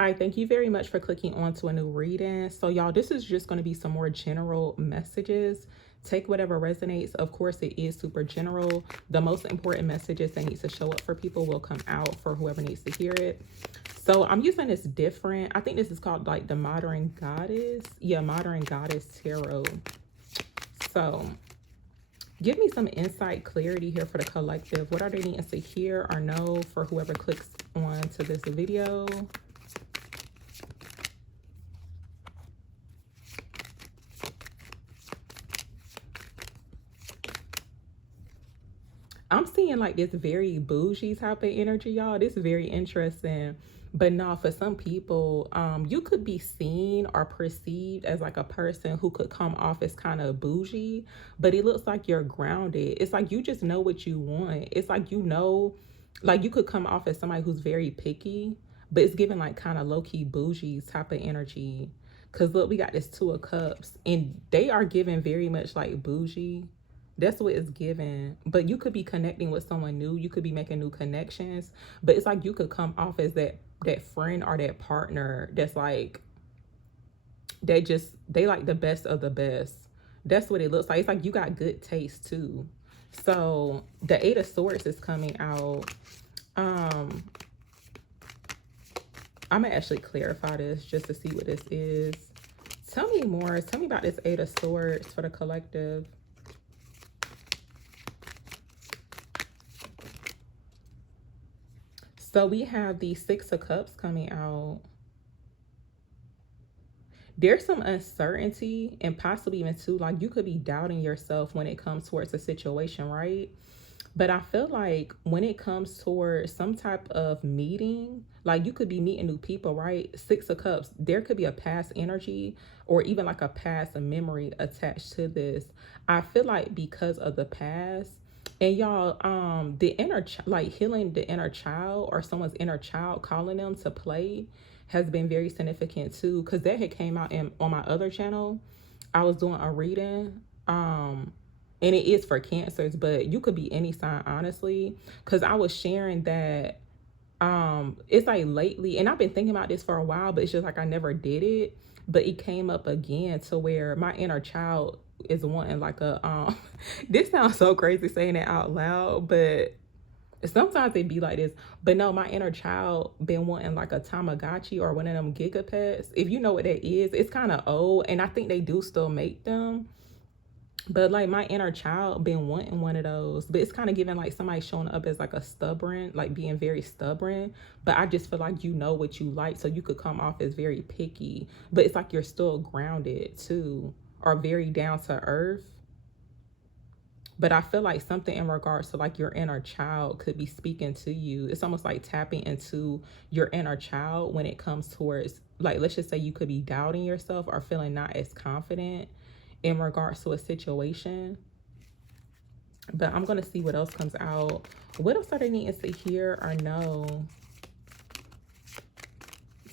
Hi, thank you very much for clicking on to a new reading. So, y'all, this is just going to be some more general messages. Take whatever resonates. Of course, it is super general. The most important messages that need to show up for people will come out for whoever needs to hear it. So, I'm using this different. I think this is called like the Modern Goddess. Yeah, Modern Goddess Tarot. So, give me some insight, clarity here for the collective. What are they needing to hear or know for whoever clicks on to this video? I'm seeing like this very bougie type of energy, y'all. This is very interesting. But no, for some people, you could be seen or perceived as like a person who could come off as kind of bougie, but it looks like you're grounded. It's like you just know what you want. It's like you know, like you could come off as somebody who's very picky, but it's giving like kind of low-key bougie type of energy. Cause look, we got this Two of Cups, and they are giving very much like bougie. That's what it's given. But you could be connecting with someone new. You could be making new connections. But it's like you could come off as that friend or that partner that's like they like the best of the best. That's what it looks like. It's like you got good taste too. So the Eight of Swords is coming out. I'm gonna actually clarify this just to see what this is. Tell me more. Tell me about this Eight of Swords for the collective. So we have the Six of Cups coming out. There's some uncertainty and possibly even too, like you could be doubting yourself when it comes towards a situation, right? But I feel like when it comes towards some type of meeting, like you could be meeting new people, right? Six of Cups, there could be a past energy or even like a past memory attached to this. I feel like because of the past, and y'all, the like healing the inner child or someone's inner child, calling them to play has been very significant too. Cause that had came out on my other channel. I was doing a reading. And it is for cancers, but you could be any sign, honestly. Cause I was sharing that it's like lately, and I've been thinking about this for a while, but it's just like I never did it. But it came up again to where my inner child is wanting like a this sounds so crazy saying it out loud, but sometimes it be like this. But no, my inner child been wanting like a Tamagotchi or one of them gigapets. If you know what that is, it's kind of old, and I think they do still make them. But like my inner child been wanting one of those. But it's kind of giving like somebody showing up as like a stubborn, like being very stubborn. But I just feel like you know what you like, so you could come off as very picky. But it's like you're still grounded too, or very down to earth. But I feel like something in regards to like your inner child could be speaking to you. It's almost like tapping into your inner child when it comes towards, like, let's just say you could be doubting yourself or feeling not as confident in regards to a situation. But I'm going to see what else comes out. What else are they needing to hear or know?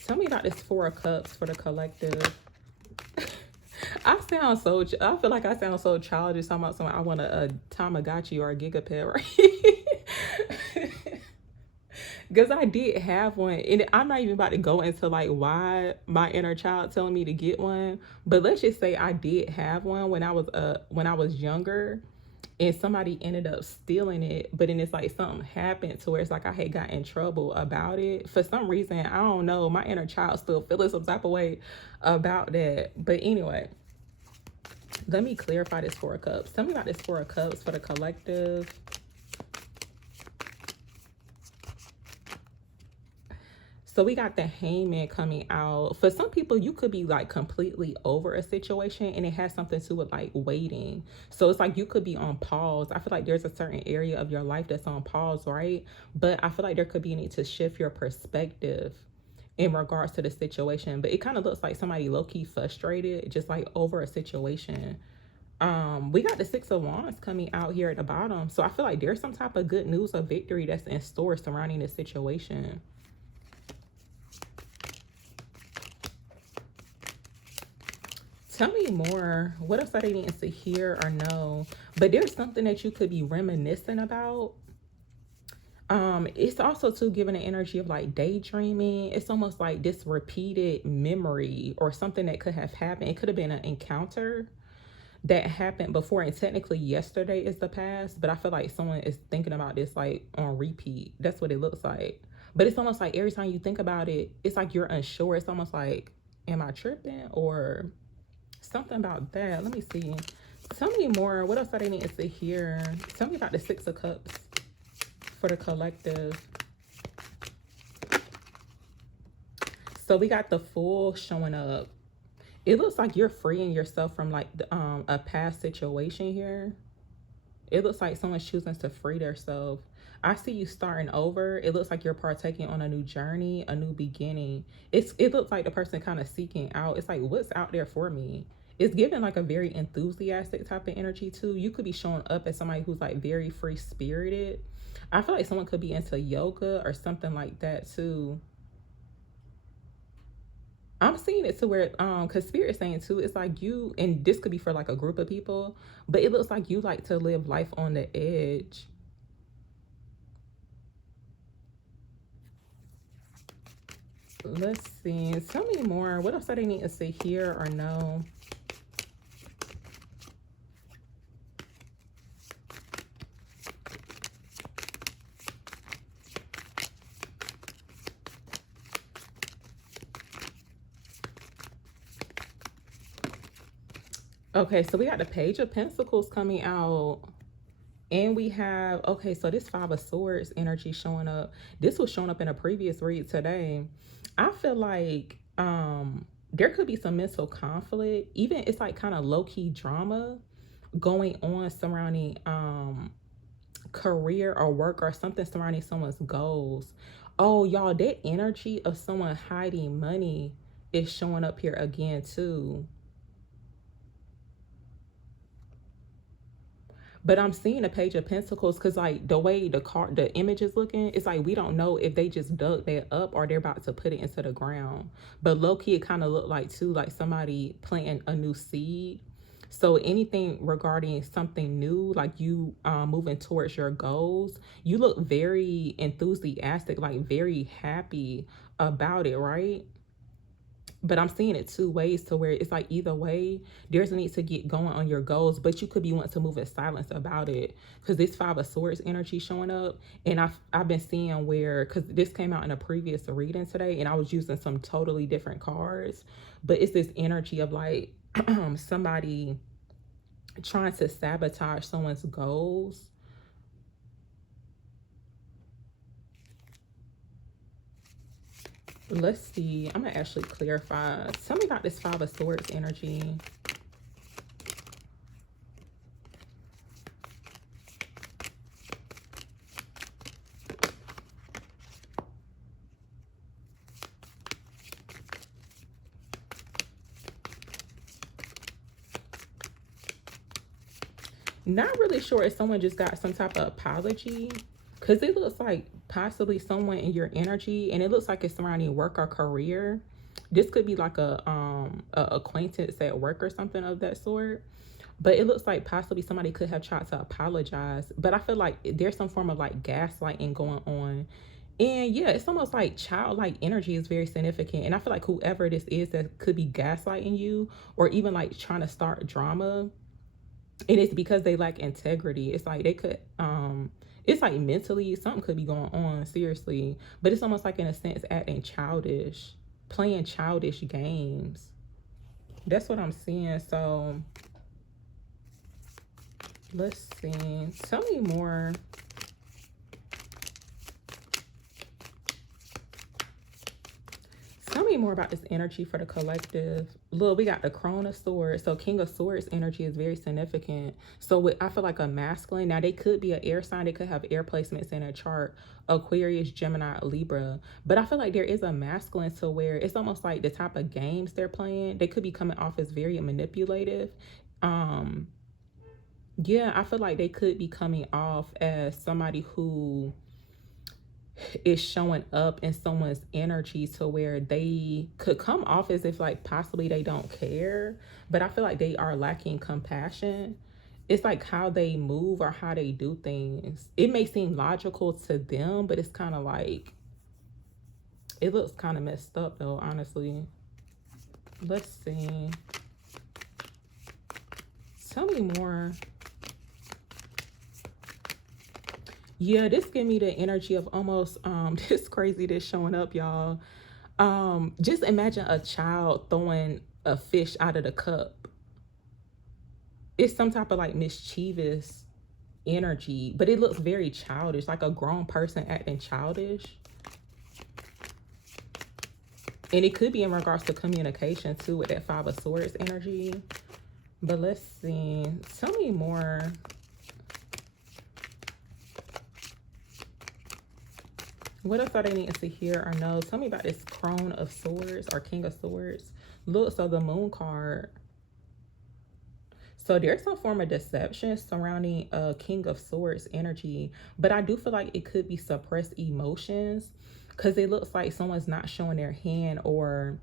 Tell me about this Four of Cups for the collective. I feel like I sound so childish talking about something. I want a Tamagotchi or a Gigapet, right? Because I did have one, and I'm not even about to go into like why my inner child telling me to get one. But let's just say I did have one when I was younger, and somebody ended up stealing it. But then it's like something happened to where it's like I had got in trouble about it for some reason. I don't know. My inner child still feeling some type of way about that. But anyway, let me clarify this Four of Cups. Tell me about this Four of Cups for the collective. So we got the Hangman coming out. For some people, you could be like completely over a situation, and it has something to do with like waiting. So it's like you could be on pause. I feel like there's a certain area of your life that's on pause, right? But I feel like there could be a need to shift your perspective in regards to the situation. But it kind of looks like somebody low-key frustrated, just like over a situation. We got the Six of Wands coming out here at the bottom. So I feel like there's some type of good news or victory that's in store surrounding this situation. Tell me more. What else are they needing to hear or know? But there's something that you could be reminiscing about. It's also too giving an energy of like daydreaming. It's almost like this repeated memory or something that could have happened. It could have been an encounter that happened before, and technically yesterday is the past, but I feel like someone is thinking about this like on repeat. That's what it looks like. But it's almost like every time you think about it, it's like you're unsure. It's almost like, am I tripping or something about that? Let me see. Tell me more. What else do they need to see here? Tell me about the Six of Cups for the collective. So we got the Fool showing up. It looks like you're freeing yourself from like a past situation here. It looks like someone's choosing to free themselves. I see you starting over. It looks like you're partaking on a new journey, a new beginning. It looks like the person kind of seeking out. It's like, what's out there for me? It's giving like a very enthusiastic type of energy too. You could be showing up as somebody who's like very free spirited. I feel like someone could be into yoga or something like that too. I'm seeing it to where because Spirit's saying too, it's like you, and this could be for like a group of people, but it looks like you like to live life on the edge. Let's see. Tell me more. What else do they need to say here or no? Okay, so we got the Page of Pentacles coming out. And we have, okay, so this Five of Swords energy showing up. This was showing up in a previous read today. I feel like there could be some mental conflict. Even it's like kind of low-key drama going on surrounding career or work or something surrounding someone's goals. Oh, y'all, that energy of someone hiding money is showing up here again too. But I'm seeing a Page of Pentacles because like the way the image is looking, it's like we don't know if they just dug that up or they're about to put it into the ground. But low key, it kind of looked like too, like somebody planting a new seed. So anything regarding something new, like you moving towards your goals, you look very enthusiastic, like very happy about it, right? But I'm seeing it two ways to where it's like either way, there's a need to get going on your goals, but you could be wanting to move in silence about it because this Five of Swords energy showing up. And I've been seeing where, because this came out in a previous reading today and I was using some totally different cards, but it's this energy of like somebody trying to sabotage someone's goals. Let's see. I'm gonna actually clarify. Tell me about this Five of Swords energy. Not really sure if someone just got some type of apology, because it looks like possibly someone in your energy, and it looks like it's surrounding work or career. This could be like a acquaintance at work or something of that sort. But it looks like possibly somebody could have tried to apologize. But I feel like there's some form of like gaslighting going on. And yeah, it's almost like childlike energy is very significant. And I feel like whoever this is that could be gaslighting you or even like trying to start drama, and it's because they lack integrity. It's like they could it's like mentally something could be going on, seriously, but it's almost like in a sense acting childish, playing childish games. That's what I'm seeing. So let's see, tell me more. Tell me more about this energy for the collective. Look, we got the Crone of Swords. So King of Swords energy is very significant. So with, I feel like a masculine. Now, they could be an air sign. They could have air placements in a chart. Aquarius, Gemini, Libra. But I feel like there is a masculine to where it's almost like the type of games they're playing. They could be coming off as very manipulative. Yeah, I feel like they could be coming off as somebody who is showing up in someone's energy to where they could come off as if like possibly they don't care, but I feel like they are lacking compassion. it's like how they move or how they do things. It may seem logical to them, but it's kind of like, it looks kind of messed up though, honestly. Let's see. Tell me more. Yeah, this give me the energy of almost this crazy this showing up, y'all. Just imagine a child throwing a fish out of the cup. It's some type of like mischievous energy, but it looks very childish, like a grown person acting childish. And it could be in regards to communication too, with that Five of Swords energy. But let's see. Tell me more. What else are they needing to hear or know? Tell me about this Crone of Swords or King of Swords. Look, so the Moon card. So there's some form of deception surrounding King of Swords energy. But I do feel like it could be suppressed emotions, because it looks like someone's not showing their hand, or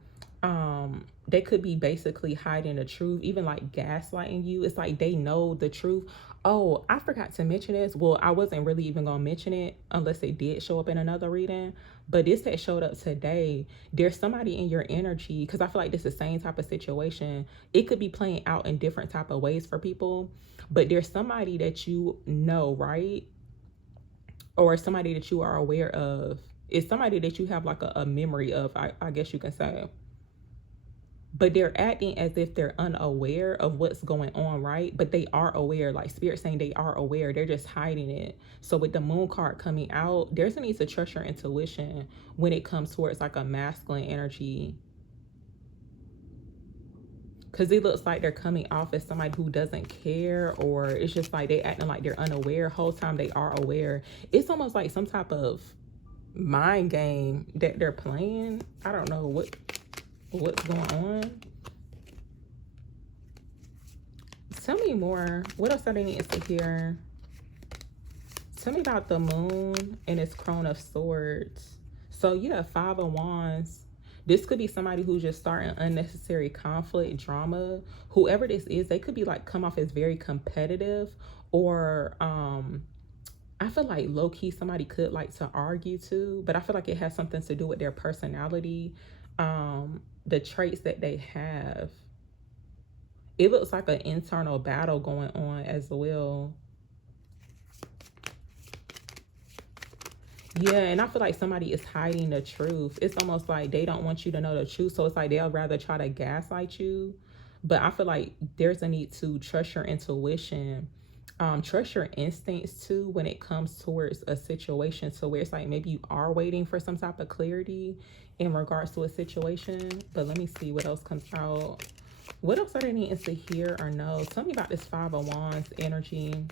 they could be basically hiding the truth, even like gaslighting you. It's like they know the truth. Oh, I forgot to mention this. Well, I wasn't really even gonna mention it unless it did show up in another reading, but this that showed up today, there's somebody in your energy, because I feel like this is the same type of situation. It could be playing out in different type of ways for people, but there's somebody that you know, right? Or somebody that you are aware of. It's somebody that you have like a memory of, I guess you can say. But they're acting as if they're unaware of what's going on, right? But they are aware, like Spirit saying they are aware. They're just hiding it. So with the Moon card coming out, there's a need to trust your intuition when it comes towards like a masculine energy. Because it looks like they're coming off as somebody who doesn't care, or it's just like they acting like they're unaware. Whole time they are aware. It's almost like some type of mind game that they're playing. I don't know what's going on. Tell me more. What else are they needing to hear? Tell me about the Moon and its Crone of Swords. So yeah, Five of Wands. This could be somebody who's just starting unnecessary conflict, drama. Whoever this is, they could be like come off as very competitive, or I feel like low-key somebody could like to argue too, but I feel like it has something to do with their personality, the traits that they have. It looks like an internal battle going on as well. Yeah, and I feel like somebody is hiding the truth. It's almost like they don't want you to know the truth. So it's like they'll rather try to gaslight you. But I feel like there's a need to trust your intuition. Trust your instincts too when it comes towards a situation. So where it's like maybe you are waiting for some type of clarity in regards to a situation. But let me see what else comes out. What else are they needing to hear or know? Tell me about this Five of Wands energy.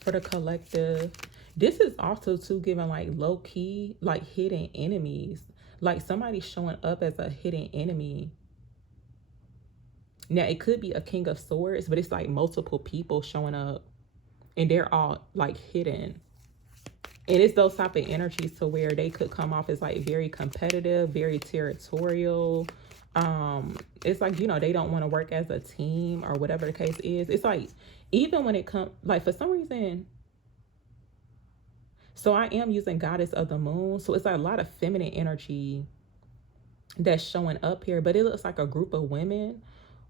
For the collective, this is also too giving like low-key, like hidden enemies. Like somebody showing up as a hidden enemy. Now it could be a King of Swords, but it's like multiple people showing up and they're all like hidden. And it's those type of energies to where they could come off as like very competitive, very territorial. It's like, you know, they don't want to work as a team or whatever the case is. It's like, even when it comes, like for some reason, so I am using Goddess of the Moon. So it's like a lot of feminine energy that's showing up here, but it looks like a group of women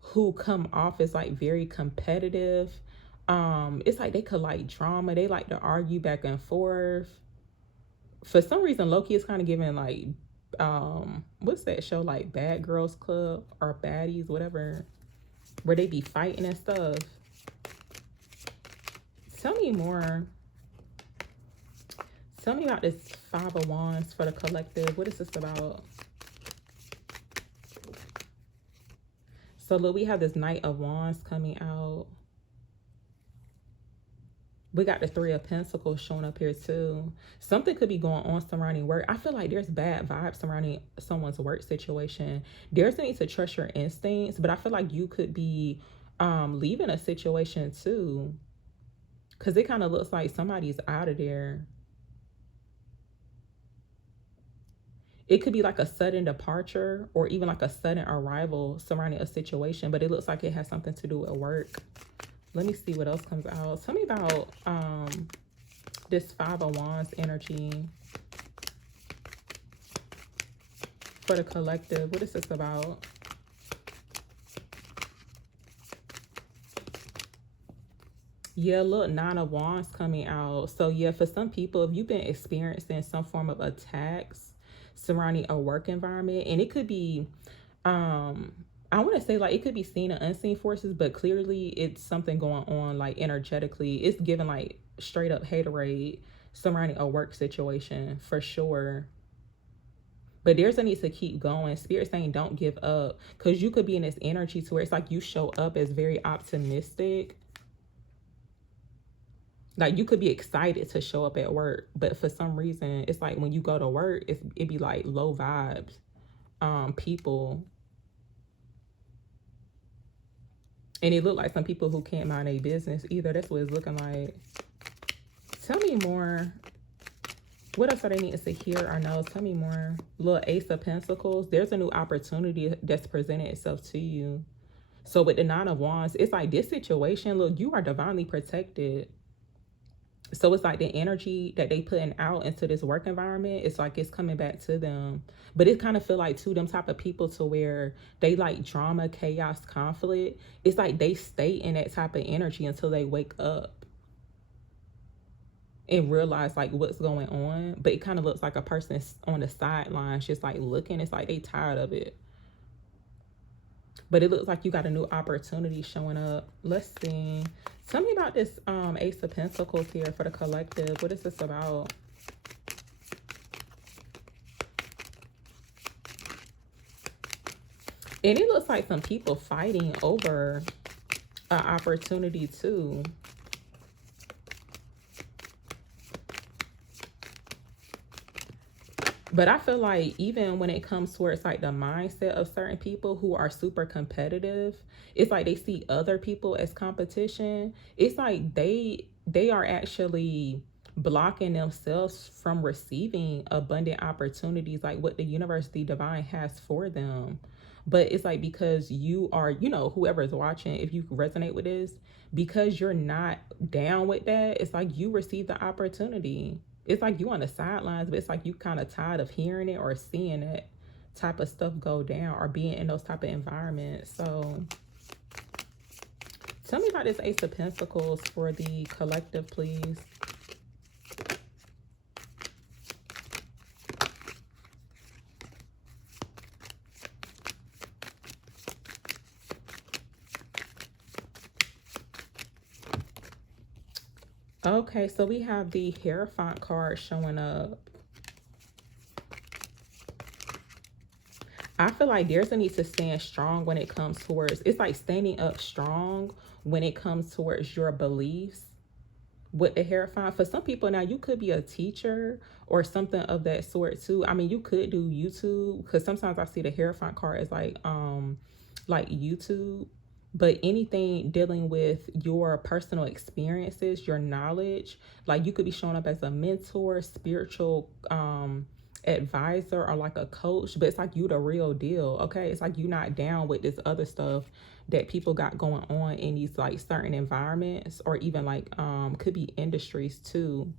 who come off as like very competitive. It's like they could like drama. They like to argue back and forth. For some reason, Loki is kind of giving like, what's that show, like Bad Girls Club or Baddies, whatever, where they be fighting and stuff. Tell me more. Tell me about this Five of Wands for the collective. What is this about? So look, we have this Knight of Wands coming out. We got the Three of Pentacles showing up here too. Something could be going on surrounding work. I feel like there's bad vibes surrounding someone's work situation. There's a need to trust your instincts, but I feel like you could be leaving a situation too, because it kind of looks like somebody's out of there. It could be like a sudden departure or even like a sudden arrival surrounding a situation, but it looks like it has something to do with work. Let me see what else comes out. Tell me about this Five of Wands energy for the collective. What is this about? Yeah, look, Nine of Wands coming out. So yeah, for some people, if you've been experiencing some form of attacks surrounding a work environment, and it could be, I want to say like it could be seen and unseen forces, but clearly it's something going on like energetically. It's given like straight up haterade surrounding a work situation for sure. But there's a need to keep going. Spirit saying don't give up, because you could be in this energy to where it's like you show up as very optimistic. Like you could be excited to show up at work, but for some reason it's like when you go to work, it be like low vibes people, and it look like some people who can't mind their business either. That's what it's looking like. Tell me more. What else are they needing to hear or know? Tell me more. Little Ace of Pentacles. There's a new opportunity that's presented itself to you. So with the Nine of Wands, it's like this situation, look, you are divinely protected. So it's like the energy that they putting out into this work environment, it's like it's coming back to them. But it kind of feel like to them type of people to where they like drama, chaos, conflict. It's like they stay in that type of energy until they wake up and realize like what's going on. But it kind of looks like a person on the sidelines just like looking. It's like they tired of it. But it looks like you got a new opportunity showing up. Let's see. Tell me about this Ace of Pentacles here for the collective. What is this about? And it looks like some people fighting over an opportunity too. But I feel like even when it comes towards like the mindset of certain people who are super competitive, it's like they see other people as competition. It's like they are actually blocking themselves from receiving abundant opportunities like what the universe, the divine has for them. But it's like because you are, you know, whoever is watching, if you resonate with this, because you're not down with that, it's like you receive the opportunity. It's like you on the sidelines, but it's like you kind of tired of hearing it or seeing that type of stuff go down or being in those type of environments. So tell me about this Ace of Pentacles for the collective, please. Okay, so we have the Hierophant card showing up. I feel like there's a need to stand strong when it comes towards, it's like standing up strong when it comes towards your beliefs with the Hierophant. For some people now, you could be a teacher or something of that sort too. I mean, you could do YouTube, because sometimes I see the Hierophant card as like YouTube. But anything dealing with your personal experiences, your knowledge, like you could be showing up as a mentor, spiritual advisor, or like a coach, but it's like you the real deal. Okay, it's like you not down with this other stuff that people got going on in these like certain environments, or even like could be industries too.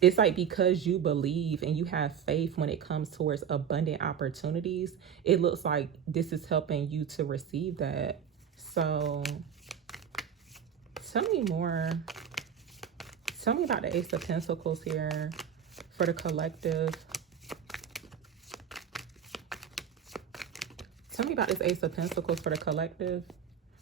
It's like because you believe and you have faith when it comes towards abundant opportunities, it looks like this is helping you to receive that. So tell me more. Tell me about the Ace of Pentacles here for the collective. Tell me about this Ace of Pentacles for the collective.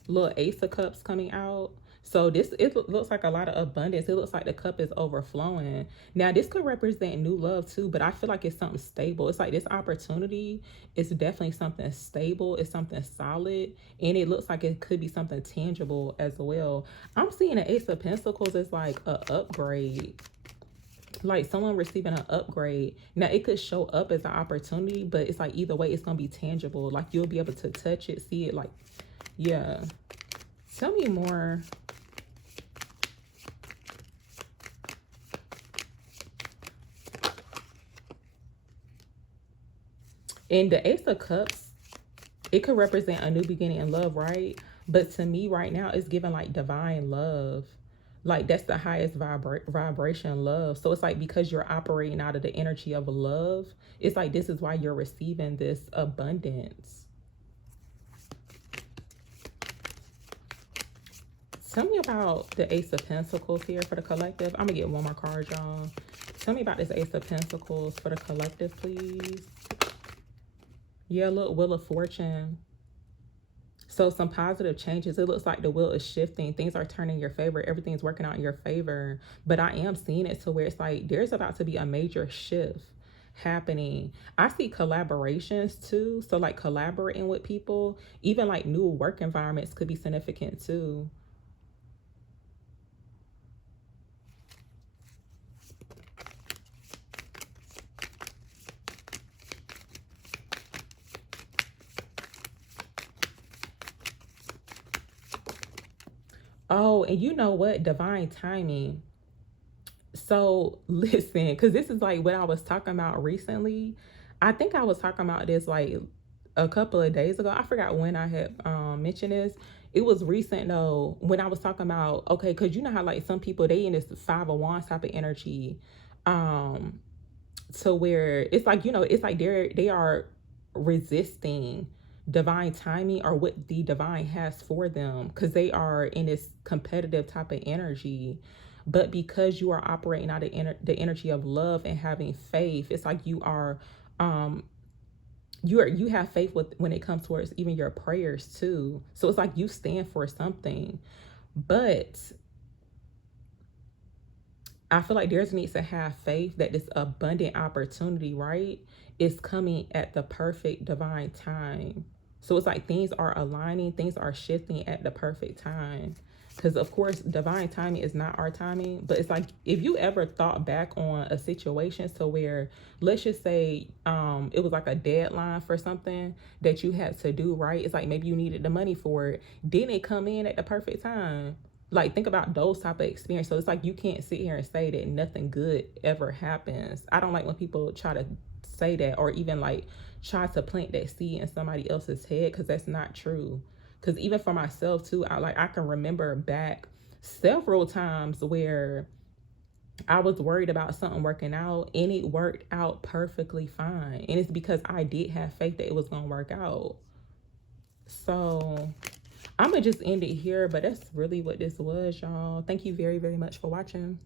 Little Ace of Cups coming out. So this, it looks like a lot of abundance. It looks like the cup is overflowing. Now, this could represent new love too, but I feel like it's something stable. It's like this opportunity is definitely something stable. It's something solid. And it looks like it could be something tangible as well. I'm seeing an Ace of Pentacles as like an upgrade. Like someone receiving an upgrade. Now, it could show up as an opportunity, but it's like either way, it's going to be tangible. Like you'll be able to touch it, see it. Like, yeah. Tell me more. And the Ace of Cups, it could represent a new beginning in love, right? But to me right now, it's giving like divine love. Like that's the highest vibration love. So it's like because you're operating out of the energy of love, it's like this is why you're receiving this abundance. Tell me about the Ace of Pentacles here for the collective. I'm gonna get one more card, y'all. Tell me about this Ace of Pentacles for the collective, please. Yeah, look, Wheel of Fortune. So some positive changes. It looks like the wheel is shifting. Things are turning in your favor. Everything's working out in your favor. But I am seeing it to where it's like there's about to be a major shift happening. I see collaborations too. So like collaborating with people, even like new work environments could be significant too. Oh, and you know what? Divine timing. So listen, because this is like what I was talking about recently. I think I was talking about this like a couple of days ago. I forgot when I had mentioned this. It was recent though when I was talking about okay, because you know how like some people they in this Five of Wands type of energy, um, to where it's like it's like they are resisting divine timing or what the divine has for them because they are in this competitive type of energy. But because you are operating out of the energy of love and having faith, it's like you are um you have faith with when it comes towards even your prayers too. So it's like you stand for something. But I feel like there's needs to have faith that this abundant opportunity, right, is coming at the perfect divine time. So it's like things are aligning, things are shifting at the perfect time. Because of course, divine timing is not our timing, but it's like if you ever thought back on a situation to where, let's just say, it was like a deadline for something that you had to do, right? It's like maybe you needed the money for it. Didn't it come in at the perfect time? Like think about those type of experience. So it's like you can't sit here and say that nothing good ever happens. I don't like when people try to say that or even like try to plant that seed in somebody else's head because that's not true. Because even for myself too, I can remember back several times where I was worried about something working out and it worked out perfectly fine. And it's because I did have faith that it was gonna work out. So I'm gonna just end it here, but that's really what this was, y'all. Thank you very, very much for watching.